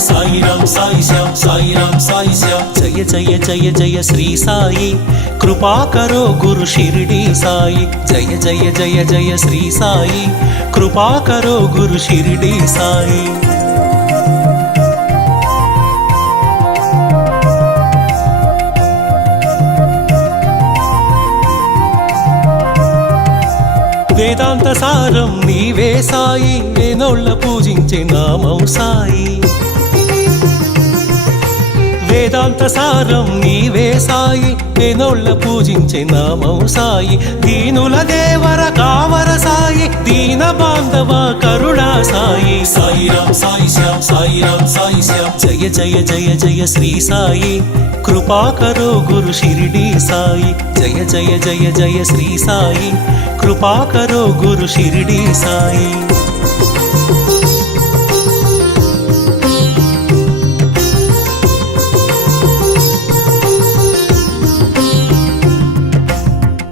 సాయిరాం సాయి శ్యామ్ సాయిరాం సాయి శ్యామ్ జయ జయ జయ జయ శ్రీ సాయి కృపా కరో గురు షిరిడి సాయి జయ జయ జయ జయ శ్రీ సాయి కృపా కరో గురు షిరిడి సాయి వేదాంత సారం నీవే సాయి వేనోళ్ళ పూజించే నామం సాయి వేదాంత సారం నీవే సాయి వేనోళ్ళ పూజించే నామం సాయి దీనుల దేవర కావర సాయి దీన బాంధవ కరుణా సాయి సాయిరాం సాయి శ్యామ్ సాయిరాం సాయి శ్యామ్ జయ జయ జయ జయ శ్రీ సాయి కృపా కరో గురు షిరిడి సాయి జయ జయ జయ జయ శ్రీ సాయి కృపా కరో గురు షిరిడి సాయి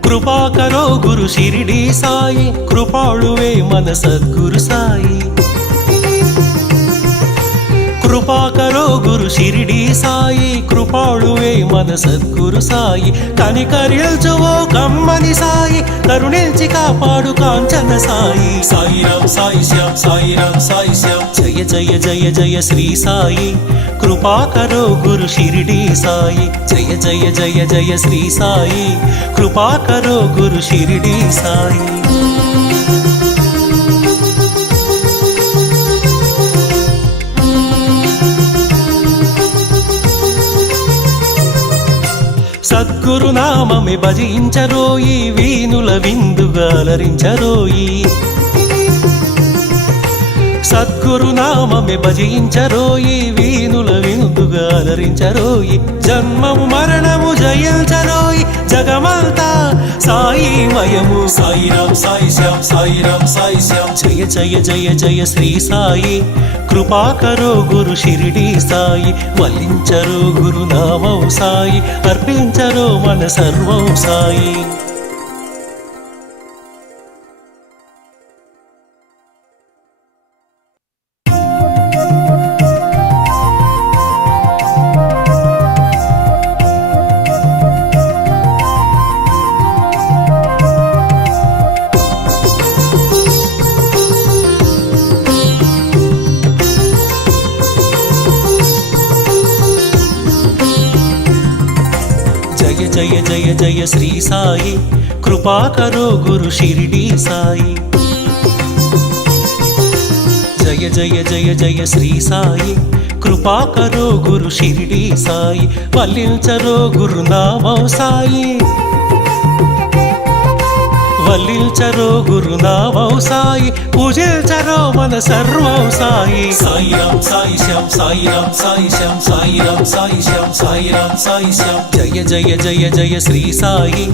కృపా కరో గురు షిరిడి సాయి కృపాళువే మన సద్గురు సాయి కృపా కరో గురు షిరిడి సాయి కృపాళువే మన సద్గురు సాయి కనికరిల్చువో కమ్మని సాయి కరుణించి కాపాడు కాంచన సాయి సాయిరాం సాయి శ్యామ్ సాయిరాం సాయి శ్యామ్ జయ జయ జయ జయ శ్రీ సాయి కృపా కరో గురు షిరిడి సాయి జయ జయ జయ జయ శ్రీ సాయి కృపా కరో గురు షిరిడి సాయి సద్గురు నామమే భజించరోయి వీనుల విందుగా అలరించరోయి సద్గురు నామమే భజించరోయి వీనుల విందుగా అలరించరోయి జన్మము మరణము జయించరోయి జగమంతా సాయిమయము సాయిరాం సాయి శ్యామ్ సాయిరాం సాయి శ్యామ్ జయ జయ జయ జయ శ్రీ సాయి కృపా కరో గురు షిరిడి సాయి వల్లించరో గురు నామం సాయి అర్పించరో మన సర్వం సాయి జయ జయ జయ శ్రీ సాయి కృపా కరో గురు షిరిడి సాయి జయ జయ జయ జయ శ్రీ సాయి కృపా కరో గురు షిరిడి సాయి వల్లించరో గురు నామం సాయి వల్లించరో గురు నామం సాయి పూజించరో మన సర్వం సాయి సాయిరాం సాయి శ్యామ్ సాయిరాం సాయి శ్యామ్ సాయిరాం సాయి శ్యామ్ సాయిరాం సాయి శ్యామ్ జయ జయ జయ జయ శ్రీ సాయి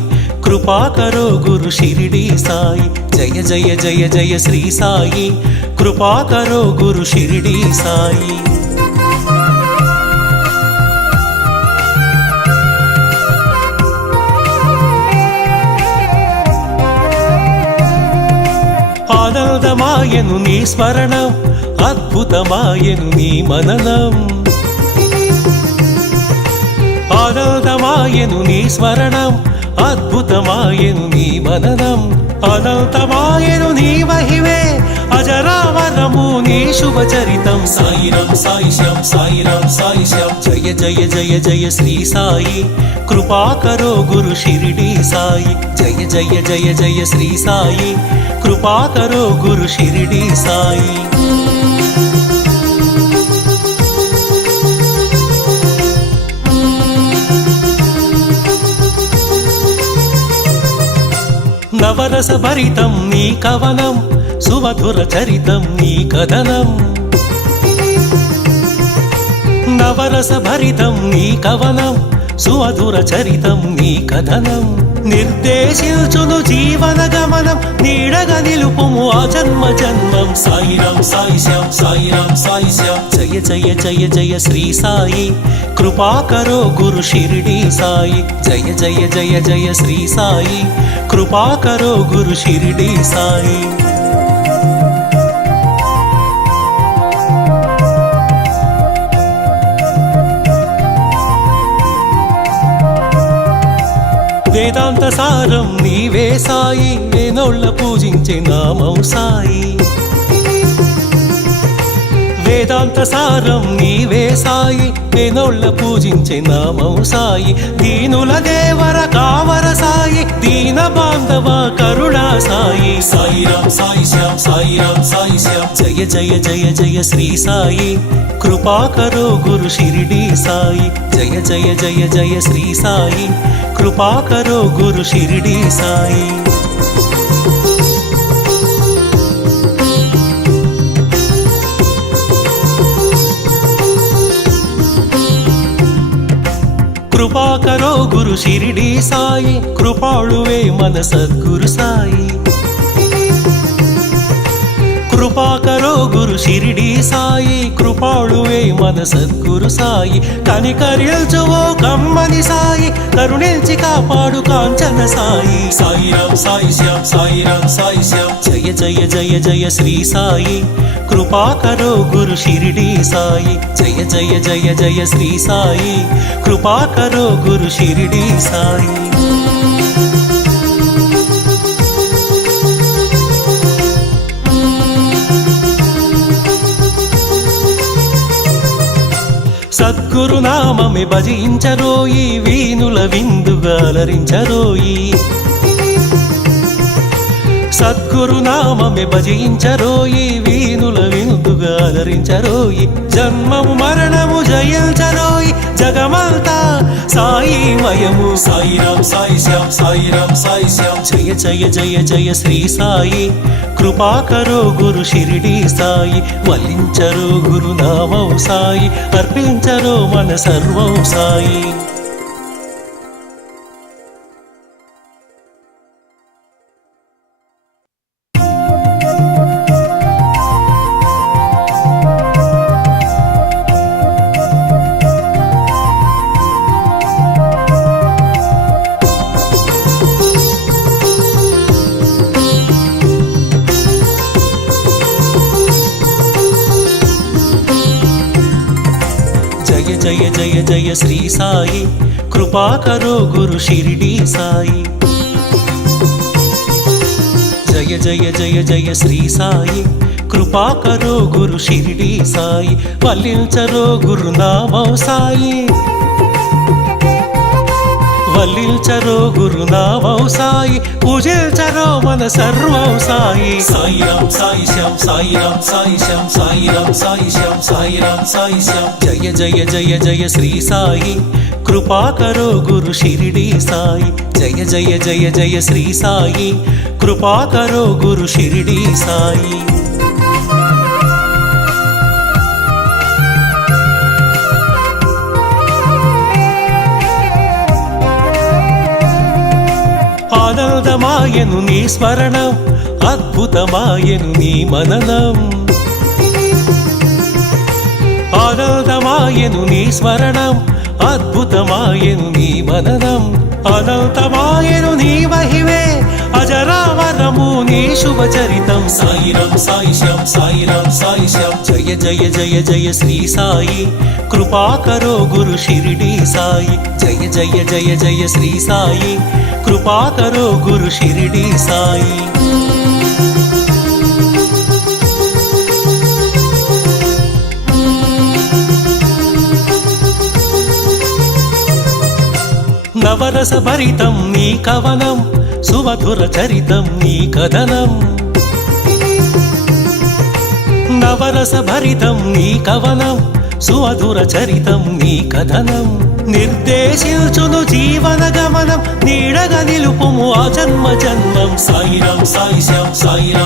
కృపా కరో గురు షిరిడి సాయి జయ జయ జయ జయ శ్రీ సాయి కృపా కరో గురు షిరిడి సాయి ఆనందమాయను నీ స్మరణం అద్భుతమాయను నీ మననం ఆనందమాయను నీ స్మరణం అద్భుతమాయను నీ మననం అనంతమాయను నీ మహిమే అజరామరము నీ శుభచరితం సాయిరాం సాయి శ్యామ్ సాయిరాం సాయి శ్యామ్ జయ జయ జయ జయ శ్రీ సాయి కృపా కరో గురు షిరిడి సాయి జయ జయ జయ జయ శ్రీ సాయి కృపా కరో గురు షిరిడి సాయి నవరస భరితం నీ కవనం సుమధుర చరితం నీ కథనం నవరస భరితం నీ కవనం సుమధుర చరితం నీ కథనం నిర్దేశించును జీవన గమనం నీడగా నిలుపుము ఆ జన్మ జన్మం సాయిరాం సాయి శ్యామ్ సాయిరాం సాయి శ్యామ్ జయ జయ జయ జయ శ్రీ సాయి కృపా కరో గురు షిరిడి సాయి జయ జయ జయ జయ శ్రీ సాయి కృపా కరో గురు షిరిడి సాయి వేదాంత సారం నీవే సాయి, వేనోళ్ళ పూజించే నామం సాయి. వేదాంత సారం నీవే సాయి, వేనోళ్ళ పూజించే నామం సాయి. దీనుల దేవర కావర సాయి, దీన బాంధవ కరుణా సాయి. సాయిరాం సాయి శ్యామ్, సాయిరాం సాయి శ్యామ్. జయ జయ జయ జయ శ్రీ సాయి, కృపా కరో గురు షిరిడి సాయి. జయ జయ జయ జయ శ్రీ సాయి, కృపా కరో గురు షిరిడి సాయి. కృపా కరో గురు షిరిడి సాయి, కృపాళువే మన సద్గురు సాయి. కృపా కరో గురు షిరిడి సాయి, కృపాళువే మన సద్గురు సాయి. కనికరించువో కమ్మని సాయి, కరుణించి కాపాడు కాంచన సాయి. సాయిరాం సాయి శ్యామ్, సాయిరాం సాయి శ్యామ్. జయ జయ జయ జయ శ్రీ సాయి, కృపా కరో గురు షిరిడి సాయి. జయ జయ జయ జయ శ్రీ సాయి, కృపా కరో గురు షిరిడి సాయి. సద్గురు నామమే భజించరోయి, వీనుల విందుగా అలరించరోయి. సద్గురు నామమే భజించరోయి, వీనుల విందుగా అలరించరోయి. జన్మము మరణము జయించరోయి, జగమంతా సాయి మయము. సాయిరాం సాయి శ్యామ్, సాయిరాం సాయి శ్యామ్. జయ జయ జయ జయ శ్రీ సాయి, కృపా కరో గురు షిరిడి సాయి. వల్లించరో గురు నామం సాయి, అర్పించరో మన సర్వం సాయి. జయ జయ జయ శ్రీ సాయి, కృపా కరో గురు షిరిడి సాయి. జయ జయ జయ జయ శ్రీ సాయి, కృపా కరో గురు షిరిడి సాయి. వల్లించరో గురు నామం సాయి, వల్లించరో గురు నామం సాయి. పూజించరో మన సర్వం సాయి. సాయిరాం సాయి శ్యామ్, సాయిరాం సాయి శ్యామ్. సాయిరాం సాయి శ్యామ్, సాయిరాం సాయి శ్యామ్. జయ జయ జయ జయ శ్రీ సాయి, కృపా కరో గురు షిరిడి సాయి. జయ జయ జయ జయ శ్రీ సాయి, కృపా కరో గురు షిరిడి సాయి. ఆనందమాయను నీ స్మరణం, అద్భుతమాయను నీ మననం. ఆనందమాయను నీ స్మరణం, అద్భుతమాయను నీ మననం. అనంతమాయను నీ మహిమే, అజరామరము నీ శుభచరితం. సాయిరాం సాయి శ్యామ్, సాయిరాం సాయి శ్యామ్. జయ జయ జయ జయ శ్రీ సాయి, కృపా కరో గురు షిరిడి సాయి. జయ జయ జయ జయ శ్రీ సాయి, కృపా కరో గురు షిరిడి సాయి. నవరస భరితం నీ కవనం, సుమధుర చరితం నీ కథనం. నవరస భరితం నీ కవనం, సుమధుర చరితం నీ కథనం. నిర్దేశించును జీవన గమనం, నీడగా నిలుపుము ఆ జన్మ జన్మం. సాయిరాం సాయి శ్యామ్, సాయిరాం